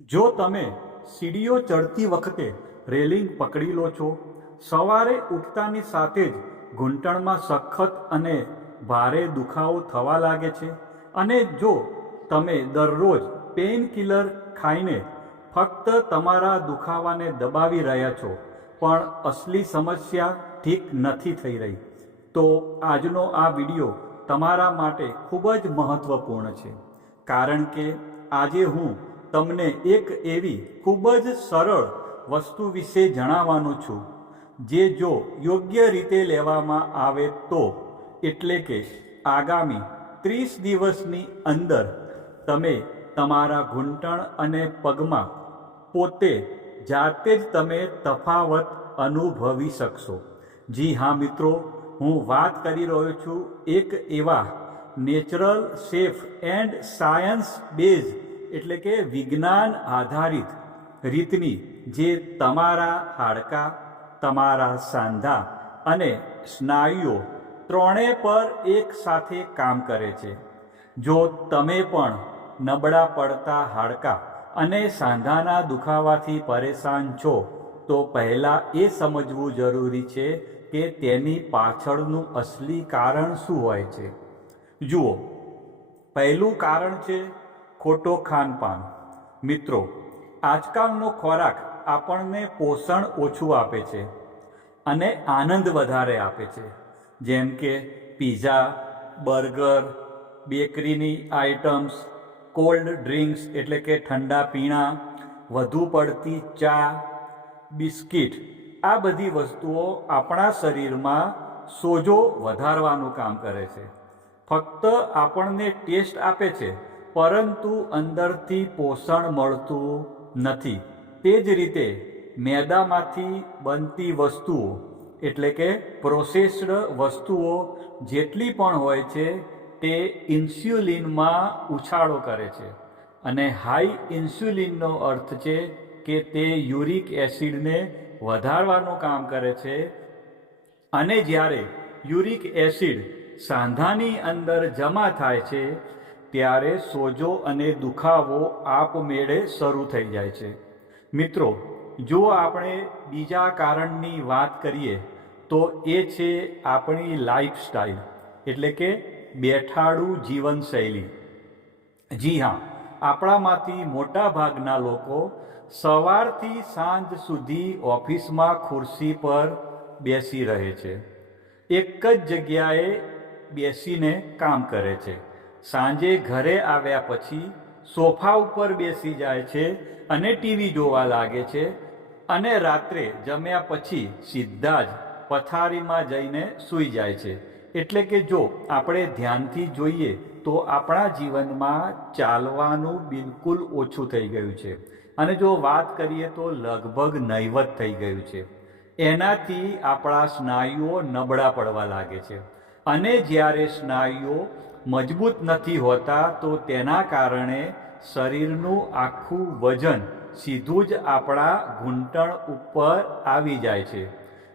જો તમે સીડીઓ ચડતી વખતે રેલિંગ પકડી લો છો, સવારે ઉઠતાની સાથે જ ઘૂંટણમાં સખત અને ભારે દુખાવો થવા લાગે છે, અને જો તમે દરરોજ પેઇન કિલર ખાઈને ફક્ત તમારા દુખાવાને દબાવી રહ્યા છો પણ અસલી સમસ્યા ઠીક નથી થઈ રહી, તો આજનો આ વિડીયો તમારા માટે ખૂબ જ મહત્વપૂર્ણ છે. કારણ કે આજે હું તમને એક એવી ખૂબ જ સરળ વસ્તુ વિશે જણાવવાનો છું જે જો યોગ્ય રીતે લેવામાં આવે તો એટલે કે આગામી 30 દિવસની અંદર તમે તમારા ઘૂંટણ અને પગમાં પોતે જાતે જ તમે તફાવત અનુભવી શકશો. જી હા મિત્રો, હું વાત કરી રહ્યો છું એક એવા natural, safe and science base એટલે કે વિજ્ઞાન આધારિત રીતની, જે તમારા હાડકાં, તમારા સાંધા અને સ્નાયુઓ ત્રણેય પર એક સાથે કામ કરે છે. જો તમે પણ નબળા પડતા હાડકાં અને સાંધાના દુખાવાથી પરેશાન છો, તો પહેલાં એ સમજવું જરૂરી છે કે તેની પાછળનું અસલી કારણ શું હોય છે. જુઓ, પહેલું કારણ છે ખોટો ખાનપાન. મિત્રો, આજકાલનો ખોરાક આપણને પોષણ ઓછું આપે છે અને આનંદ વધારે આપે છે, જેમ કે પીઝા, બર્ગર, બેકરીની આઇટમ્સ, કોલ્ડ ડ્રિંક્સ એટલે કે ઠંડા પીણા, વધુ પડતી ચા, બિસ્કિટ. આ બધી વસ્તુઓ આપણા શરીરમાં સોજો વધારવાનું કામ કરે છે. ફક્ત આપણને ટેસ્ટ આપે છે, પરંતુ અંદરથી પોષણ મળતું નથી. તે જ રીતે મેદામાંથી બનતી વસ્તુઓ એટલે કે પ્રોસેસ્ડ વસ્તુઓ જેટલી પણ હોય છે તે ઇન્સ્યુલિનમાં ઉછાળો કરે છે, અને હાઈ ઇન્સ્યુલિનનો અર્થ છે કે તે યુરિક એસિડને વધારવાનું કામ કરે છે, અને જ્યારે યુરિક એસિડ સાંધાની અંદર જમા થાય છે ત્યારે સોજો અને દુખાવો આપમેળે શરૂ થઈ જાય છે. મિત્રો, જો આપણે બીજા કારણની વાત કરીએ તો એ છે આપણી લાઈફસ્ટાઈલ એટલે કે બેઠાડું જીવનશૈલી. જી હા, આપણામાંથી મોટા ભાગના લોકો સવારથી સાંજ સુધી ઓફિસમાં ખુરશી પર બેસી રહે છે, એક જ જગ્યાએ બેસીને કામ કરે છે. સાંજે ઘરે આવ્યા પછી સોફા ઉપર બેસી જાય છે અને ટીવી જોવા લાગે છે, અને રાત્રે જમ્યા પછી સીધા જ પથારીમાં જઈને સૂઈ જાય છે. એટલે કે જો આપણે ધ્યાનથી જોઈએ તો આપણા જીવનમાં ચાલવાનું બિલકુલ ઓછું થઈ ગયું છે, અને જો વાત કરીએ તો લગભગ નહિવત થઈ ગયું છે. એનાથી આપણા સ્નાયુઓ નબળા પડવા લાગે છે, અને જ્યારે સ્નાયુઓ મજબૂત નથી હોતા તો તેના કારણે શરીરનું આખું વજન સીધું જ આપણા ઘૂંટણ ઉપર આવી જાય છે.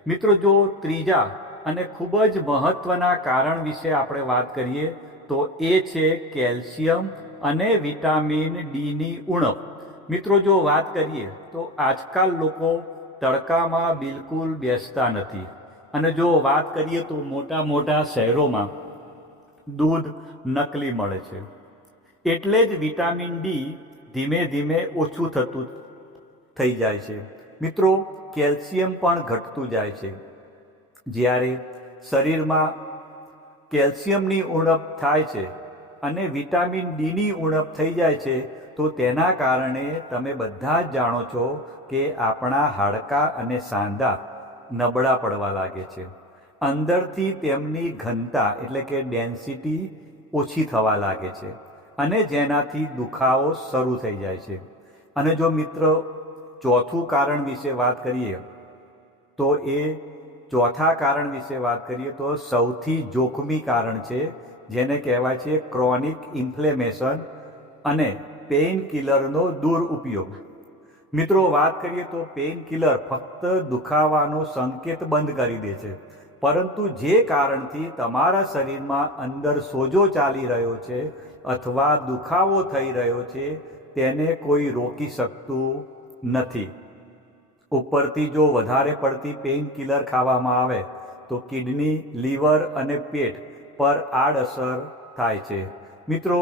મિત્રો, જો ત્રીજા અને ખૂબ જ મહત્ત્વના કારણ વિશે આપણે વાત કરીએ તો એ છે કેલ્શિયમ અને વિટામિન ડીની ઉણપ. મિત્રો, જો વાત કરીએ તો આજકાલ લોકો તડકામાં બિલકુલ બેસતા નથી, અને જો વાત કરીએ તો મોટા મોટા શહેરોમાં દૂધ નકલી મળે છે, એટલે જ વિટામિન ડી ધીમે ધીમે ઓછું થતું થઈ જાય છે. મિત્રો, કેલ્શિયમ પણ ઘટતું જાય છે. જ્યારે શરીરમાં કેલ્શિયમની ઉણપ થાય છે અને વિટામિન ડીની ઉણપ થઈ જાય છે, તો તેના કારણે તમે બધા જ જાણો છો કે આપણા હાડકાં અને સાંધા નબળા પડવા લાગે છે. અંદરથી તેમની ઘનતા એટલે કે ડેન્સિટી ઓછી થવા લાગે છે, અને જેનાથી દુખાવો શરૂ થઈ જાય છે. અને જો મિત્રો ચોથું કારણ વિશે વાત કરીએ તો સૌથી જોખમી કારણ છે, જેને કહેવાય છે ક્રોનિક ઇન્ફ્લેમેશન અને પેઇન કિલરનો દુરુપયોગ. મિત્રો, વાત કરીએ તો પેઇન કિલર ફક્ત દુખાવાનો સંકેત બંધ કરી દે છે, પરંતુ જે કારણથી તમારા શરીરમાં અંદર સોજો ચાલી રહ્યો છે અથવા દુખાવો થઈ રહ્યો છે તેને કોઈ રોકી શકતું નથી. ઉપરથી જો વધારે પડતી પેઇન કિલર ખાવામાં આવે તો કિડની, લીવર અને પેટ પર આડઅસર થાય છે. મિત્રો,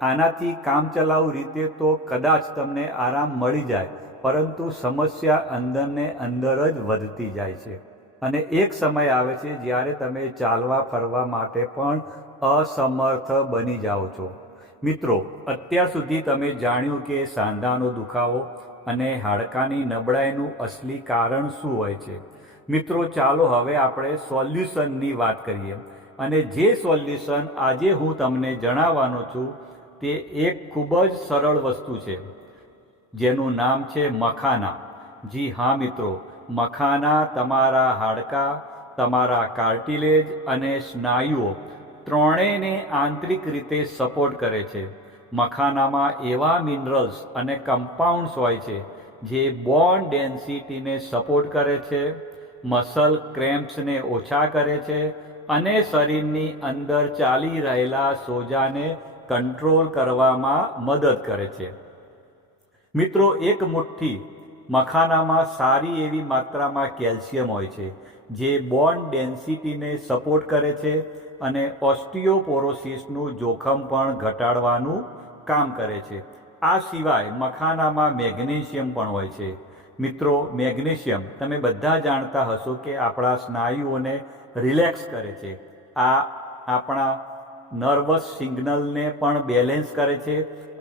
આનાથી કામચલાઉ રીતે તો કદાચ તમને આરામ મળી જાય, પરંતુ સમસ્યા અંદરને અંદર જ વધતી જાય છે અને એક સમય આવે છે જ્યારે તમે ચાલવા ફરવા માટે પણ અસમર્થ બની જાઓ છો. મિત્રો, અત્યાર સુધી તમે જાણ્યું કે સાંધાનો દુખાવો અને હાડકાની નબળાઈનું અસલી કારણ શું હોય છે. મિત્રો, ચાલો હવે આપણે સોલ્યુશનની વાત કરીએ. અને જે સોલ્યુશન આજે હું તમને જણાવવાનો છું તે એક ખૂબ જ સરળ વસ્તુ છે, જેનું નામ છે મખાના. જી હા મિત્રો, મખાના તમારા હાડકાં, તમારા કાર્ટિલેજ અને સ્નાયુઓ ત્રણેયને આંતરિક રીતે સપોર્ટ કરે છે. મખાનામાં એવા મિનરલ્સ અને કમ્પાઉન્ડ્સ હોય છે જે બોન ડેન્સિટીને સપોર્ટ કરે છે, મસલ ક્રેમ્પ્સને ઓછા કરે છે અને શરીરની અંદર ચાલી રહેલા સોજાને કંટ્રોલ કરવામાં મદદ કરે છે. મિત્રો, એક મુઠ્ઠી મખાનામાં સારી એવી માત્રામાં કેલ્શિયમ હોય છે જે બોન ડેન્સિટીને સપોર્ટ કરે છે અને ઓસ્ટિયોપોરોસિસનું જોખમ પણ ઘટાડવાનું કામ કરે છે. આ સિવાય મખાનામાં મેગ્નેશિયમ પણ હોય છે. મિત્રો, મેગ્નેશિયમ તમે બધા જાણતા હશો કે આપણા સ્નાયુઓને રિલેક્સ કરે છે. આ આપણા નર્વસ સિગ્નલને પણ બેલેન્સ કરે છે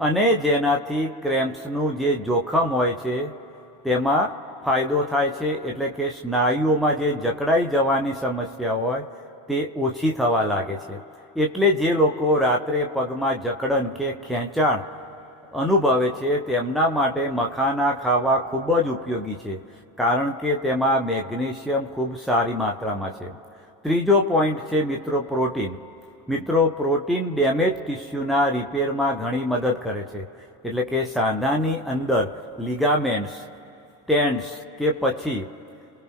અને જેનાથી ક્રેમ્પ્સનું જે જોખમ હોય છે તેમાં ફાયદો થાય છે. એટલે કે સ્નાયુઓમાં જે જકડાઈ જવાની સમસ્યા હોય તે ઓછી થવા લાગે છે. એટલે જે લોકો રાત્રે પગમાં જકડન કે ખેંચાણ અનુભવે છે તેમના માટે મખાના ખાવા ખૂબ જ ઉપયોગી છે, કારણ કે તેમાં મેગ્નેશિયમ ખૂબ સારી માત્રામાં છે. ત્રીજો પોઈન્ટ છે મિત્રો પ્રોટીન. મિત્રો, પ્રોટીન ડેમેજ ટિશ્યુના રિપેરમાં ઘણી મદદ કરે છે. એટલે કે સાંધાની અંદર લિગામેન્ટ્સ, ટેન્ડ્સ કે પછી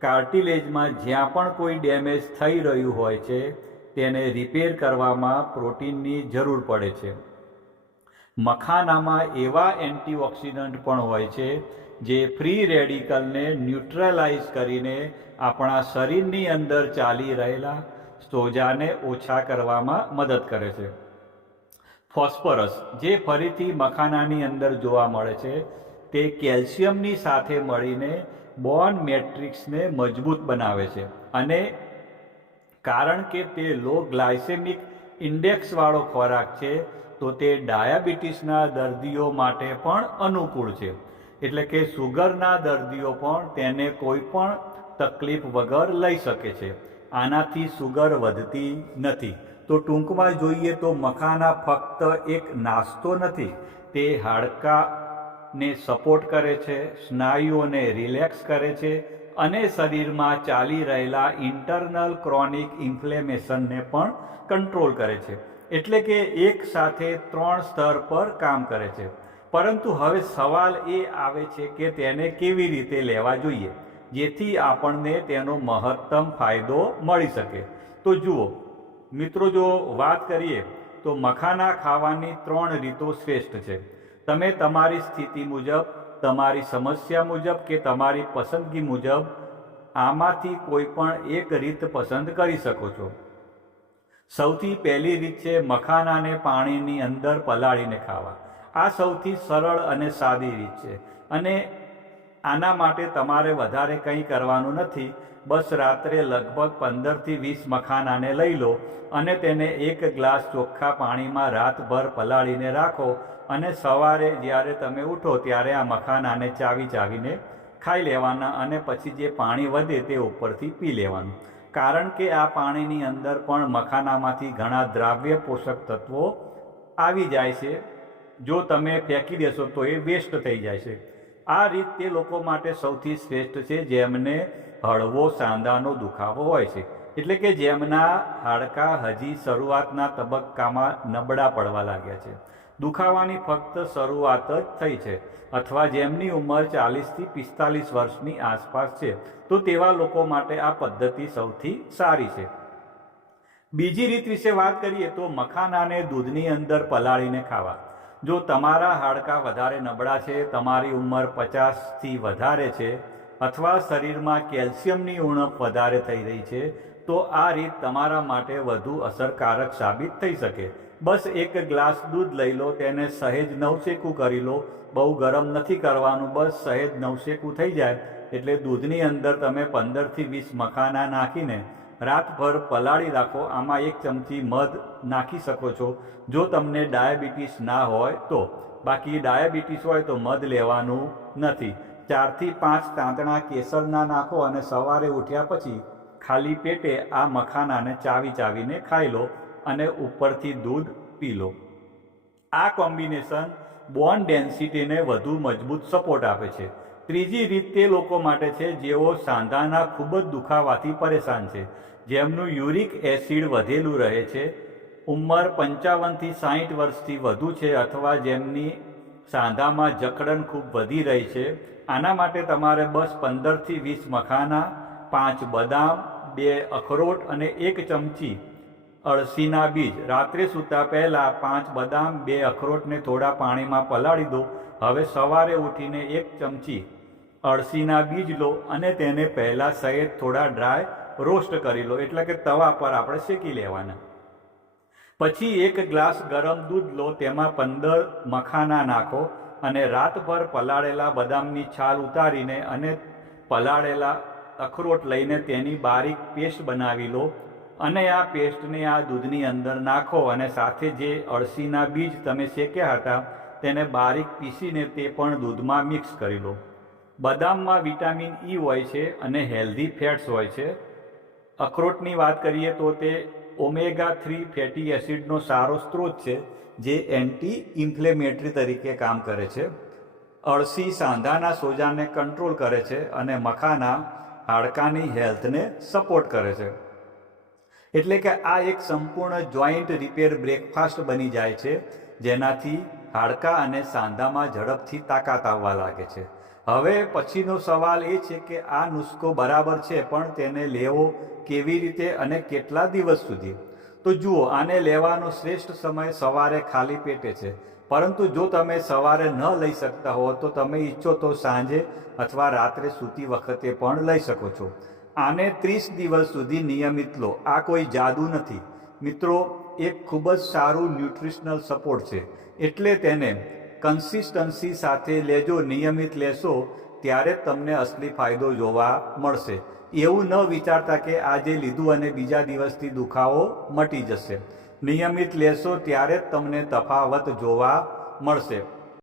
કાર્ટિલેજમાં જ્યાં પણ કોઈ ડેમેજ થઈ રહ્યું હોય છે તેને રિપેર કરવામાં પ્રોટીનની જરૂર પડે છે. મખાનામાં એવા એન્ટીઓક્સિડન્ટ પણ હોય છે જે ફ્રી રેડિકલને ન્યુટ્રલાઇઝ કરીને આપણા શરીરની અંદર ચાલી રહેલા સોજાને ઓછા કરવામાં મદદ કરે છે. ફોસ્ફરસ, જે ફરીથી મખાનાની અંદર જોવા મળે છે, તે કેલ્શિયમની સાથે મળીને બોન મેટ્રિક્સને મજબૂત બનાવે છે અને કારણ કે તે લો ગ્લાયસેમિક ઇન્ડેક્સવાળો ખોરાક છે તો તે ડાયાબિટીસના દર્દીઓ માટે પણ અનુકૂળ છે. એટલે કે સુગરના દર્દીઓ પણ તેને કોઈ પણ તકલીફ વગર લઈ શકે છે. આનાથી સુગર વધતી નથી. તો ટૂંકમાં જોઈએ તો મખાના ફક્ત એક નાસ્તો નથી, તે હાડકાને સપોર્ટ કરે છે, સ્નાયુઓને રિલેક્સ કરે છે અને શરીરમાં ચાલી રહેલા ઇન્ટરનલ ક્રોનિક ઇન્ફ્લેમેશનને પણ કંટ્રોલ કરે છે. એટલે કે એક સાથે 3 સ્તર પર કામ કરે છે. પરંતુ હવે સવાલ એ આવે છે કે તેને કેવી રીતે લેવા જોઈએ જેથી આપણને તેનો મહત્તમ ફાયદો મળી શકે. તો જુઓ મિત્રો, જો વાત કરીએ તો મખાના ખાવાની 3 રીતો શ્રેષ્ઠ છે. તમે તમારી સ્થિતિ મુજબ, તમારી સમસ્યા મુજબ કે તમારી પસંદગી મુજબ આમાંથી કોઈ પણ એક રીત પસંદ કરી શકો છો. સૌથી પહેલી રીત છે મખાનાને પાણીની અંદર પલાળીને ખાવા. આ સૌથી સરળ અને સાદી રીત છે અને આના માટે તમારે વધારે કંઈ કરવાનું નથી. બસ રાત્રે લગભગ 15થી 20 મખાનાને લઈ લો અને તેને 1 ગ્લાસ ચોખ્ખા પાણીમાં રાતભર પલાળીને રાખો અને સવારે જ્યારે તમે ઉઠો ત્યારે આ મખાનાને ચાવીને ખાઈ લેવાના અને પછી જે પાણી વધે તે ઉપરથી પી લેવાનું. કારણ કે આ પાણીની અંદર પણ મખાનામાંથી ઘણા દ્રાવ્ય પોષક તત્વો આવી જાય છે. જો તમે ફેંકી દેશો તો એ વેસ્ટ થઈ જાય છે. આ રીત તે લોકો માટે સૌથી શ્રેષ્ઠ છે જેમને હળવો સાંધાનો દુખાવો હોય છે. એટલે કે જેમના હાડકાં હજી શરૂઆતના તબક્કામાં નબળા પડવા લાગ્યા છે, દુખાવાની ફક્ત શરૂઆત જ થઈ છે, અથવા જેમની ઉંમર 40થી 45 વર્ષની આસપાસ છે, તો તેવા લોકો માટે આ પદ્ધતિ સૌથી સારી છે. બીજી રીત વિશે વાત કરીએ તો મખાનાને દૂધની અંદર પલાળીને ખાવા. જો તમારા હાડકાં વધારે નબળા છે, તમારી ઉંમર 50થી વધારે છે અથવા શરીરમાં કેલ્શિયમની ઉણપ વધારે થઈ રહી છે, તો આ રીત તમારા માટે વધુ અસરકારક સાબિત થઈ શકે. બસ 1 ગ્લાસ દૂધ લઈ લો, તેને સહેજ નવશેકું કરી લો. બહુ ગરમ નથી કરવાનું, બસ સહેજ નવશેકું થઈ જાય એટલે દૂધની અંદર તમે 15થી 20 મખાના નાખીને રાતભર પલાળી રાખો. આમાં 1 ચમચી મધ નાખી શકો છો જો તમને ડાયાબિટીસ ના હોય તો. બાકી ડાયાબિટીસ હોય તો મધ લેવાનું નથી. 4 થી 5 તાંતણા કેસરના નાખો અને સવારે ઉઠ્યા પછી ખાલી પેટે આ મખાનાને ચાવીને ખાઈ લો અને ઉપરથી દૂધ પી લો. આ કોમ્બિનેશન બોન ડેન્સિટીને વધુ મજબૂત સપોર્ટ આપે છે. ત્રીજી રીત તે લોકો માટે છે જેઓ સાંધાના ખૂબ જ દુખાવાથી પરેશાન છે, જેમનું યુરિક એસિડ વધેલું રહે છે, ઉંમર 55થી 60 વર્ષથી વધુ છે અથવા જેમની સાંધામાં જકડન ખૂબ વધી રહી છે. આના માટે તમારે બસ 15થી 20 મખાના, 5 બદામ, 2 અખરોટ અને 1 ચમચી અળસીના બીજ. રાત્રે સૂતા પહેલાં 5 બદામ, 2 અખરોટને થોડા પાણીમાં પલાળી દો. હવે સવારે ઉઠીને 1 ચમચી અળસીના બીજ લો અને તેને પહેલાં સહેજ થોડા ડ્રાય રોસ્ટ કરી લો, એટલે કે તવા પર આપણે શેકી લેવાના. પછી 1 ગ્લાસ ગરમ દૂધ લો, તેમાં 15 મખાના નાખો અને રાતભર પલાળેલા બદામની છાલ ઉતારીને અને પલાળેલા અખરોટ લઈને તેની બારીક પેસ્ટ બનાવી લો અને આ પેસ્ટને આ દૂધની અંદર નાખો અને સાથે જે અળસીના બીજ તમે શેક્યા હતા તેને બારીક પીસીને તે પણ દૂધમાં મિક્સ કરી લો. બદામમાં વિટામિન E હોય છે અને હેલ્ધી ફેટ્સ હોય છે. અખરોટની વાત કરીએ તો તે ઓમેગા-3 ફેટી એસિડનો સારો સ્ત્રોત છે જે એન્ટી ઇન્ફ્લેમેટરી તરીકે કામ કરે છે. અળસી સાંધાના સોજાને કંટ્રોલ કરે છે અને મખાના હાડકાની હેલ્થને સપોર્ટ કરે છે. એટલે કે આ એક સંપૂર્ણ જોઈન્ટ રિપેર બ્રેકફાસ્ટ બની જાય છે, જેનાથી હાડકાં અને સાંધામાં ઝડપથી તાકાત આવવા લાગે છે. હવે પછીનો સવાલ એ છે કે આ નુસ્ખો બરાબર છે, પણ તેને લેવો કેવી રીતે અને કેટલા દિવસ સુધી? તો જુઓ, આને લેવાનો શ્રેષ્ઠ સમય સવારે ખાલી પેટે છે, પરંતુ જો તમે સવારે ન લઈ શકતા હો તો તમે ઈચ્છો તો સાંજે અથવા રાત્રે સૂતી વખતે પણ લઈ શકો છો. આને 30 દિવસ સુધી નિયમિત લો. આ કોઈ જાદુ નથી મિત્રો, એક ખૂબ જ સારું ન્યુટ્રિશનલ સપોર્ટ છે, એટલે તેને કન્સિસ્ટન્સી સાથે લેજો. નિયમિત લેશો ત્યારે જ તમને અસલી ફાયદો જોવા મળશે. એવું ન વિચારતા કે આજે લીધું અને બીજા દિવસથી દુખાવો મટી જશે. નિયમિત લેશો ત્યારે જ તમને તફાવત જોવા મળશે.